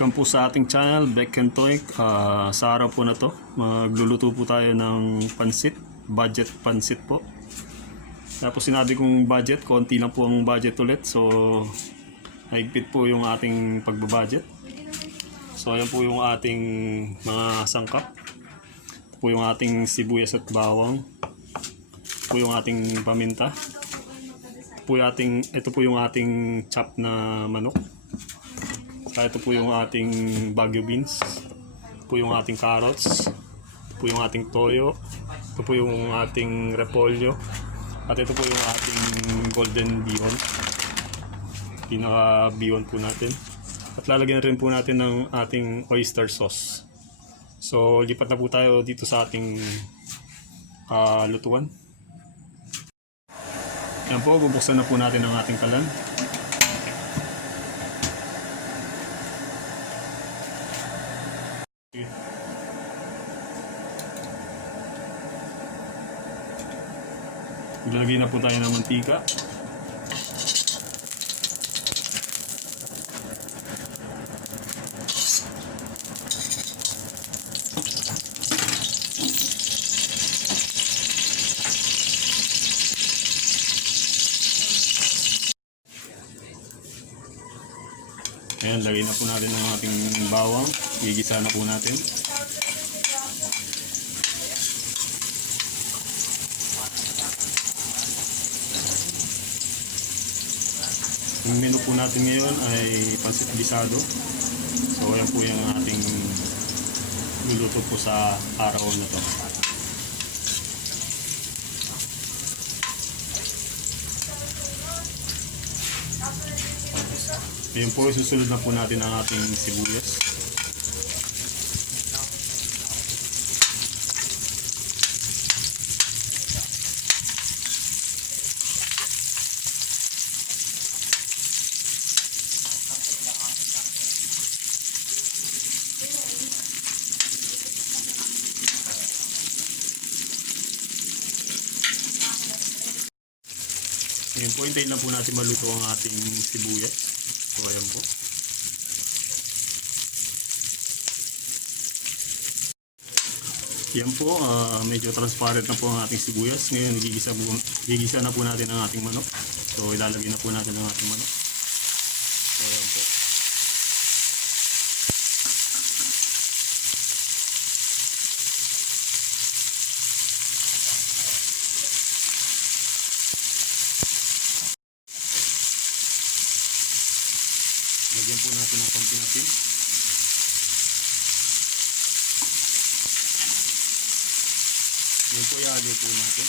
Welcome po sa ating channel, Beck and Toy. Sa araw po na to, magluluto po tayo ng pansit, budget pansit po. Tapos sinabi kong budget, konti lang po ang budget ulit. So, higpit po yung ating pagbabudget. So, ayan po yung ating mga sangkap. Ito po yung ating sibuyas at bawang. Ito po yung ating paminta. Ito po yung ating chop na manok. Ito po yung ating Baguio beans. Ito po yung ating carrots. Ito po yung ating toyo. Ito po yung ating repolyo. At ito po yung ating golden bihon. Pinaka bihon po natin. At lalagyan rin po natin ng ating oyster sauce. So lipat na po tayo dito sa ating lutuan. Yan po, bubuksan na po natin ang ating kalan. Ilalagay na po tayo ng mantika. Ayan, lagay na po natin ang ating bawang. Igisa na po natin. Yung menu po natin ngayon ay Pansit Guisado. So ayan po yung ating luluto po sa araw na to. Ngayon po isusunod na po natin ang ating sibuyas. Ngayon po, hintayin lang po natin maluto ang ating sibuyas. So, ayan po. Yan po, medyo transparent na po ang ating sibuyas. Ngayon, gigisa na po natin ang ating manok. So, ilalagay na po natin ang ating manok. So, ayan po. Lagyan po natin ng konting asin. Yan po, ihalo po natin.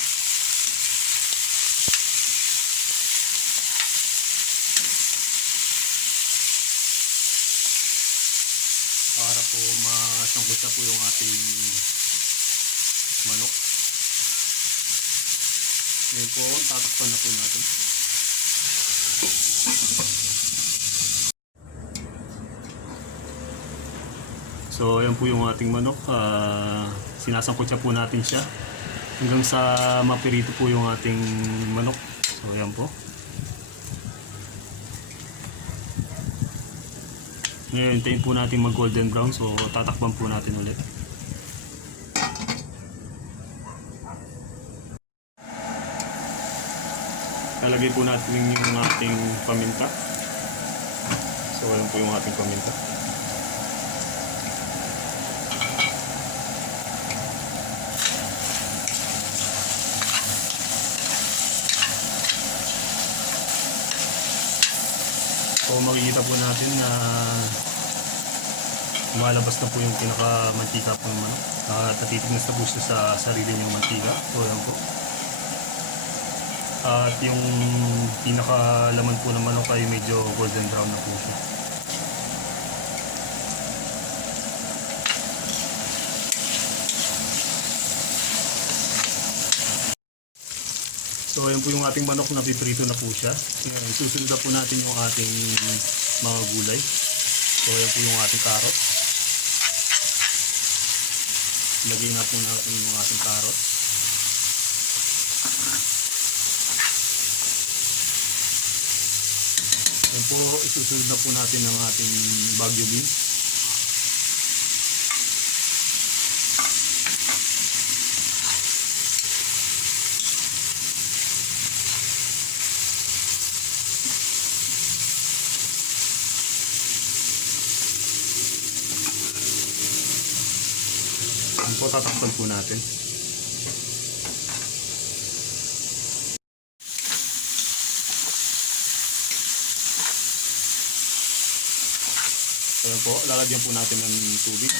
Para po masangkot na po yung ating manok. Ngayon po, tatakpan na po natin. So ayan po yung ating manok, sinasangkot siya po natin siya hanggang sa mapirito po yung ating manok. So ayan po. Ngayon hintayin po natin mag golden brown, so tatakpan po natin ulit. Lalagay po natin yung ating paminta. So ayan po yung ating paminta. So makikita po natin na lumalabas na po yung pinaka-mantika po naman. At natitignas na po siya sa sarili niyang mantika. So yan po. At yung pinaka-laman po ng manok ay medyo golden brown na po siya. So ayan po yung ating manok na piprito na po siya. Susunod na po natin yung ating mga gulay. So ayan po yung ating carrot. Lagay na po natin yung ating carrot. Ayan po, isusunod na po natin ang ating Baguio beans. Yan po, tatakpan po natin. So yan po, lalagyan po natin ng tubig.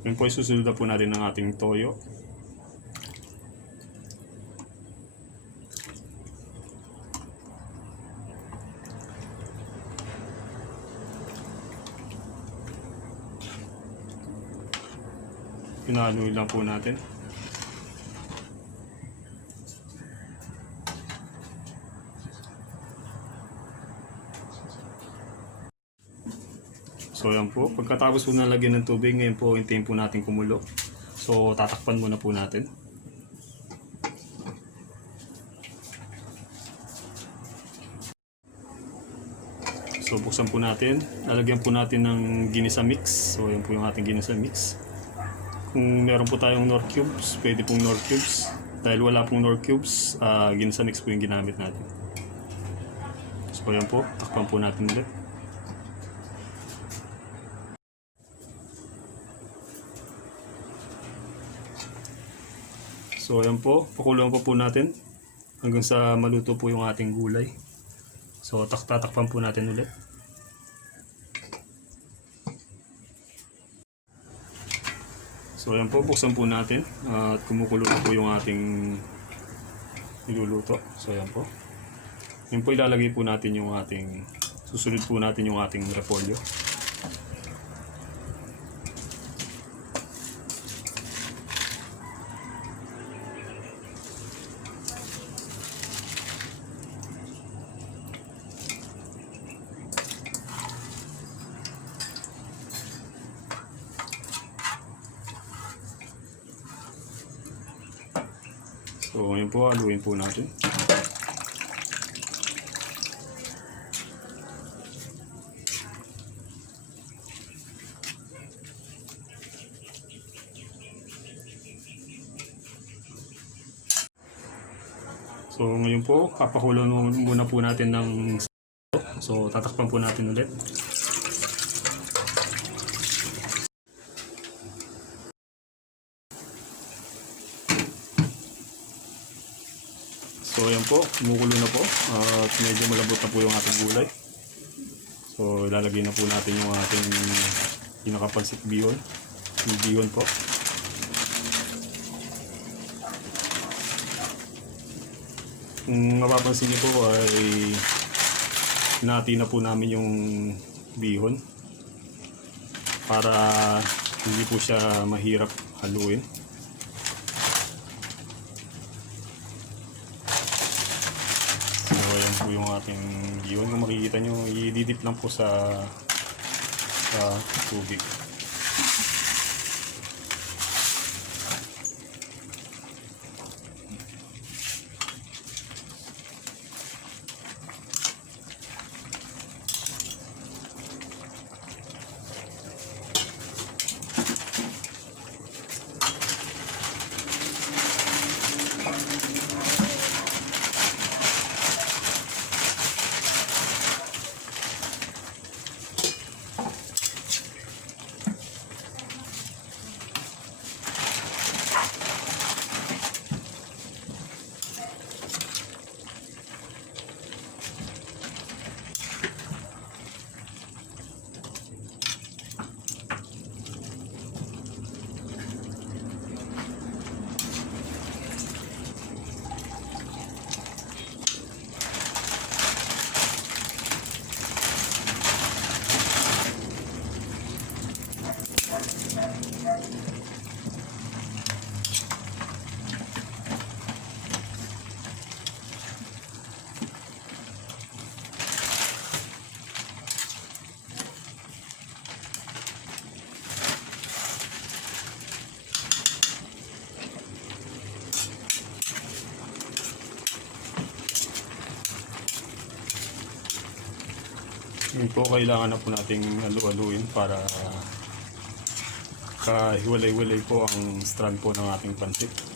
Yun po, isusunod na po natin ng ating toyo. Pinahaluin lang po natin. So yan po, pagkatapos po nalagyan ng tubig, ngayon po hintayin po natin kumulo. So tatakpan muna po natin. So buksan po natin, lalagyan po natin ng ginisa mix. So yan po yung ating ginisa mix. Kung meron po tayong Nor cubes, pwede pong Nor cubes. Dahil wala pong Nor cubes, ginisa mix po yung ginamit natin. So yan po, takpan po natin ulit. So ayan po, pakulang po natin hanggang sa maluto po yung ating gulay. So tatakpan po natin ulit. So ayan po, buksan po natin at kumukulo na po yung ating niluluto. So ayan po. Yan po, ilalagay po natin yung ating, susunod po natin yung ating repolyo. So ngayon po, haluin po natin. So ngayon po, papakulo muna po natin ng so tatakpan po natin ulit. So ayan po, kumukulo na po at medyo malambot na po yung ating gulay. So ilalagay na po natin yung ating pinaka-pansit bihon. Yung bihon po. Kung mapapansin niyo po ay hinati na po namin yung bihon para hindi po siya mahirap haluin. Ayan po yung ating bihon. Kung makikita nyo, i-dip lang po sa tubig. Yun po, kailangan na po nating alu-aluin para kahiwalay-walay po ang strand po ng ating pansit.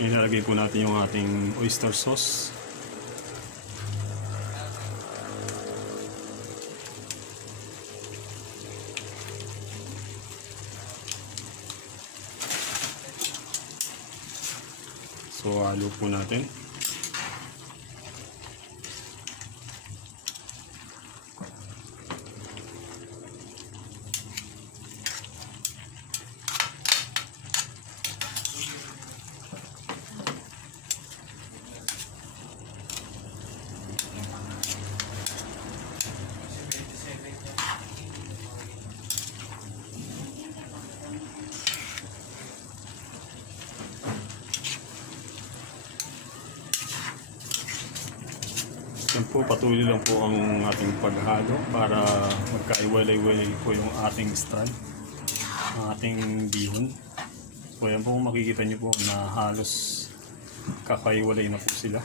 Ilalagay po natin yung ating oyster sauce. So, halo po natin. Yan po, patuloy lang po ang ating paghalo para magkaiwalay-walay po yung ating strand, ang ating bihon. So yan po, makikita nyo po na halos kakaiwalay na po sila.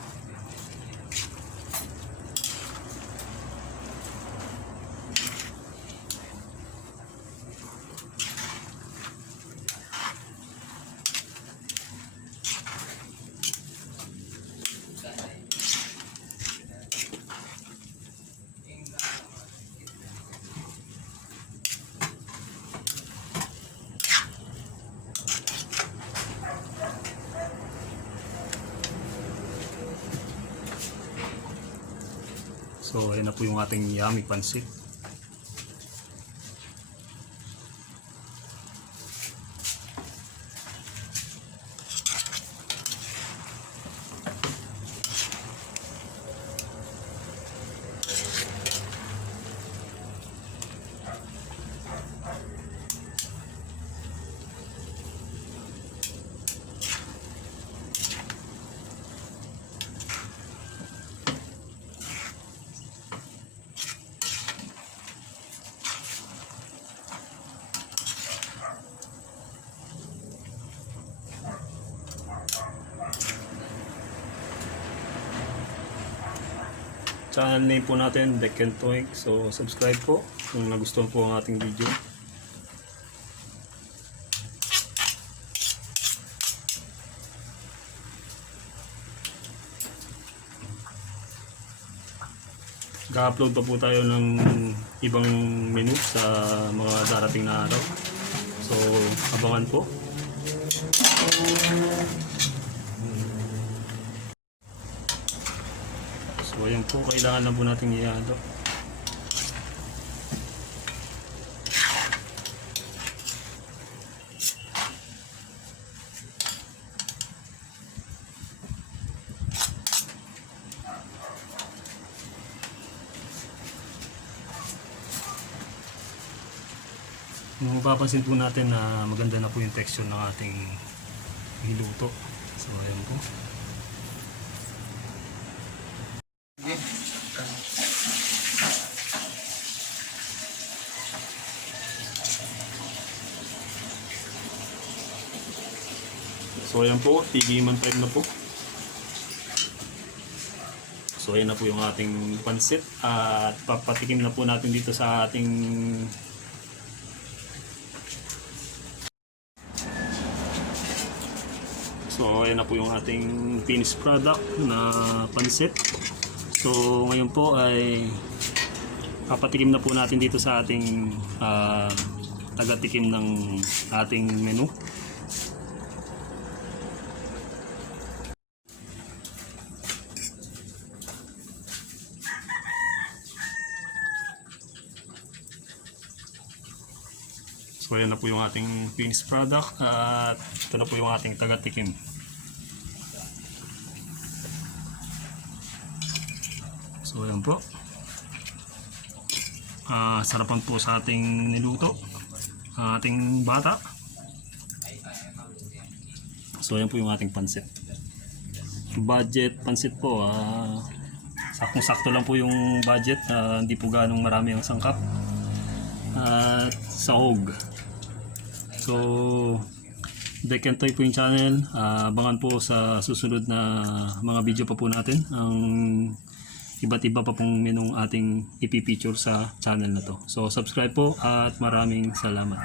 So, ayan na po yung ating yummy pansit. Channel name po natin, Pansit. So, subscribe po kung nagustuhan po ang ating video. Ga-upload pa po tayo ng ibang menu sa mga darating na araw. So, abangan po. So ayan po, kailangan na po natin ihalo. Mapapansin po natin na maganda na po yung texture ng ating niluto. So ayan po. So ayan po, tigiman time na po. So ayan na po yung ating pansit at papatikim na po natin dito sa ating So ayan na po yung ating finished product na pansit. So ngayon po ay Papatikim na po natin dito sa ating taga-tikim ng ating menu. So yan na po yung ating finished product at ito na po yung ating taga-tikim. So yan po. Sarapan po sa ating niluto, ating bata. So yan po yung ating pansit. Budget pansit po. Saktong-sakto lang po yung budget. Hindi po ganong marami ang sangkap. At sahog. So, Bekentoy po yung channel. Abangan po sa susunod na mga video pa po natin ang iba't iba pa pong menong ating ipipicture sa channel na to. So, subscribe po at maraming salamat.